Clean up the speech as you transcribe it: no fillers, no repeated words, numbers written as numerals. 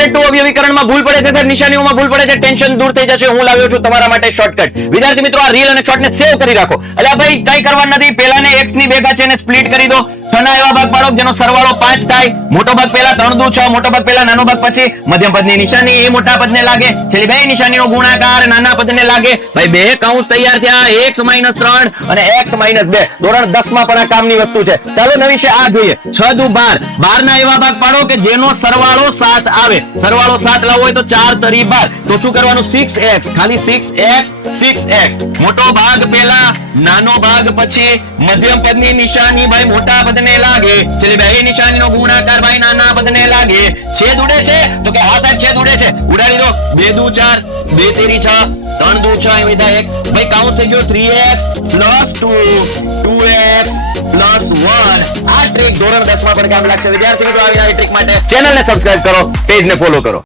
Connected two અવયવીકરણમાં ભૂલ પડે છે, નિશાનીઓમાં ભૂલ પડે છે, ટેન્શન દૂર થઈ જશે. હું લાવ્યો છું તમારા માટે શોર્ટકટ. વિદ્યાર્થી મિત્રો, આ રીલ અને શોર્ટને સેવ કરી રાખો. એટલે ભાઈ કઈ કરવાનું નથી, પેલાને x ની ભેગા છે એને સ્પ્લિટ કરી દો. 6 ના એવા ભાગ પાડો જેનો સરવાળો 5 થાય. મોટો ભાગ પહેલા 3 દુ 6, મોટો ભાગ પહેલા નાનો ભાગ પછી મધ્યમ પદની નિશાની એ મોટા પદને લાગે. છેલ્લી બે નિશાનીનો ગુણાકાર નાના પદને લાગે. ભાઈ બે કૌંસ તૈયાર થયા, x - 3 અને x - 2. ધોરણ 10 માં પણ આ કામની વસ્તુ છે. ચાલો નવી છે આ જોઈએ. 6 દુ 12. 12 ના એવા ભાગ પાડો કે જેનો સરવાળો 7 આવે. સરવાળો 7 લાવવો હોય તો 4 તરી 12. તો શું કરવાનું? 6x, ખાલી 6x 6x. મોટો ભાગ પહેલા, નાનો ભાગ પછી, મધ્યમ પદની નિશાની ભાઈ મોટા પદને લાગે. છેલ્લી બે નિશાનીનો ગુણાકાર ભાઈ નાના પદને લાગે. છેદ ઉડે છે તો કે હા સાહેબ છેદ ઉડે છે, ઉડાડી દો. 2 દુ 4, 2 તેરી 6, 3 દુ 6 એમ વિધા 1. ભાઈ કાઉન્ટ થઈ ગયો 3x + 2, 2x + 1. આ ટ્રીક ધોરણ 10 માં પણ કામ લાગશે. વિદ્યાર્થી મિત્રો, આવી ટ્રીક માટે ચેનલને સબસ્ક્રાઇબ કરો, પેજને ફોલો કરો.